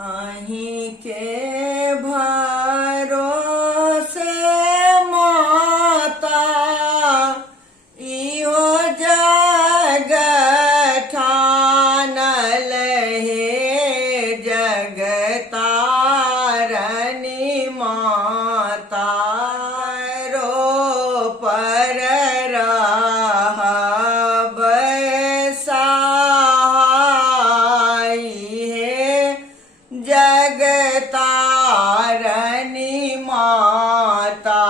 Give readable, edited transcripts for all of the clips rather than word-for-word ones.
अहीं के भरोसे माता इहो जग ठानल हे जगतारनी माता रो पर रहब सहाय हे जगतारनी माता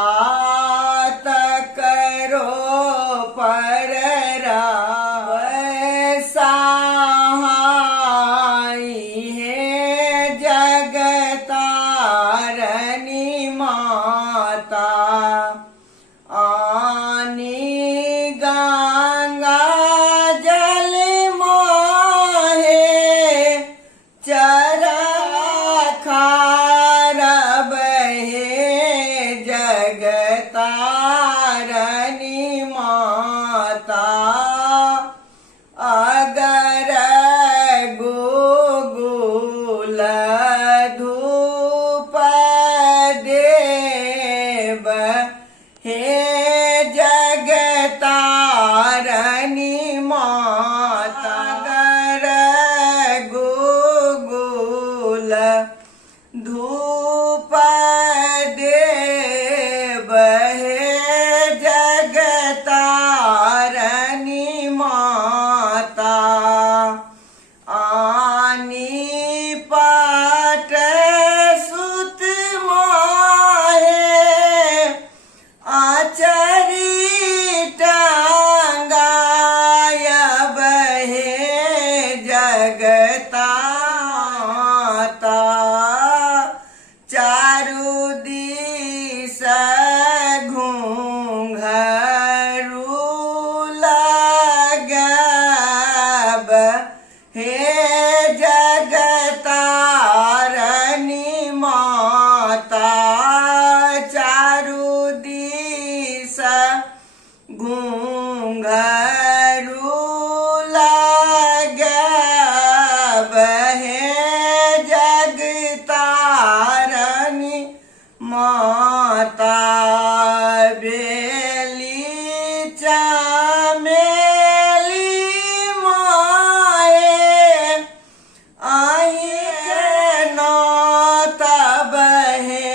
तकरो पर रहब सहाय हे जगतारनी माता आनी गंगा जल मोहे चरखारब हे जगतारनी माता अगर गुगुल धूप देव हे जगतारनी माता अगर गुगुल धूप देव हे जगतारनी माता आनी पाट सुत मोहे आचरी टांगायब हे जगताता चारु दिस घूंघरू लगब हे जगतारनी माता चारु दिस घूंघरू लगब हे जगतारनी माता बेली चमेली माए आई तब हे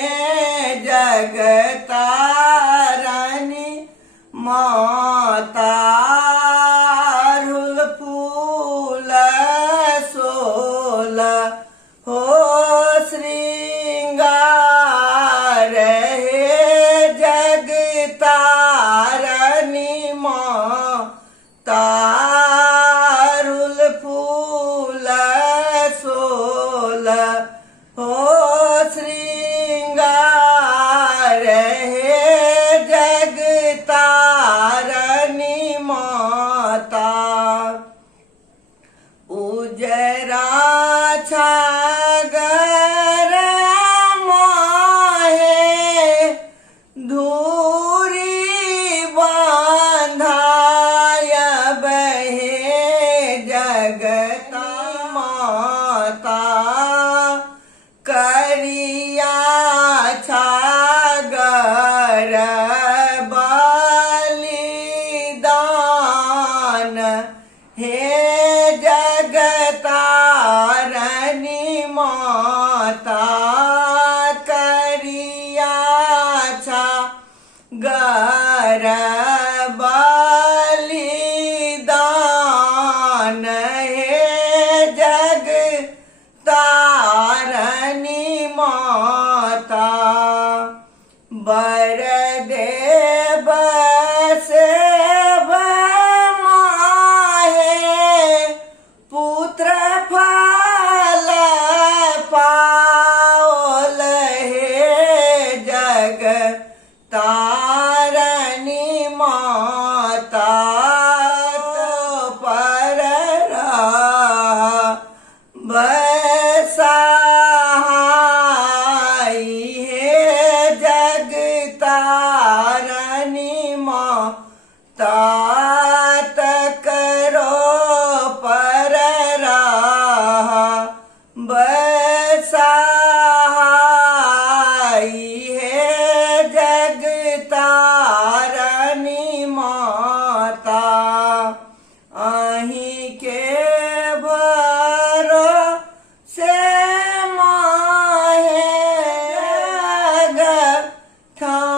जगतारनी माता रुल फूल सोल हो श्रृंगार हे जगतारनी माता रुल फूल सोल हो श्रृंगार हे जगतारनी माता उजरा छागर मोहे धूरी बांधायब हे जगता माता करिया छागर बलिदान हे जगतारनी माता करिया छागर बलिदान हे जगतारनी माता बर देव सेव माहे पुत्र फल पाओल हे जगतारनी माता पर रहब था